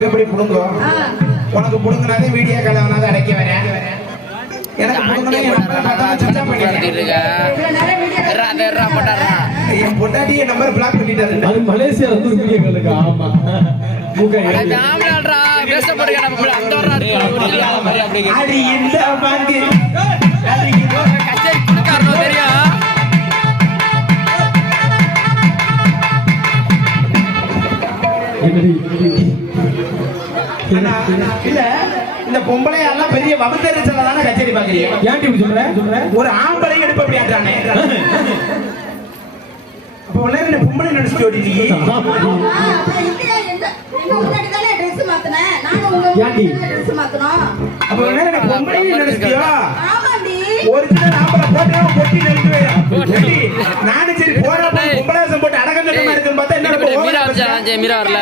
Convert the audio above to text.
எப்படி புடுங்கும் உனக்கு புடுங்கினாதே வீடியோ கலவனாத அடைக்க வரேன் எனக்கு என் பொண்டாட்டிய நம்பர் பிளாக் பண்ணிட்டாரு அது மலேசியா வந்து ஒரு வீடியோ காலுக்கு ஆமா அடி இந்த பாங்கு இல்ல இந்த பொம்பளை எல்லாம் பெரிய வகுத்தறிச்சல தானே கச்சேரி பாக்குறீங்க ஏன் சொல்ற ஒரு ஆம்பளை எடுப்ப அப்படி ஆட்டானே அப்ப உடனே பொம்பளை நடிச்சுட்டு ஓடி நீ அப்ப உடனே பொம்பளை நடிச்சிட்டியா ஒரிஜினல் ஆம்பளை போட்டு பொட்டி நடிச்சு நானும் சரி போற பொம்பளை போட்டு அடக்கம் கட்டமா இருக்குன்னு பார்த்தா என்ன மீரா வரல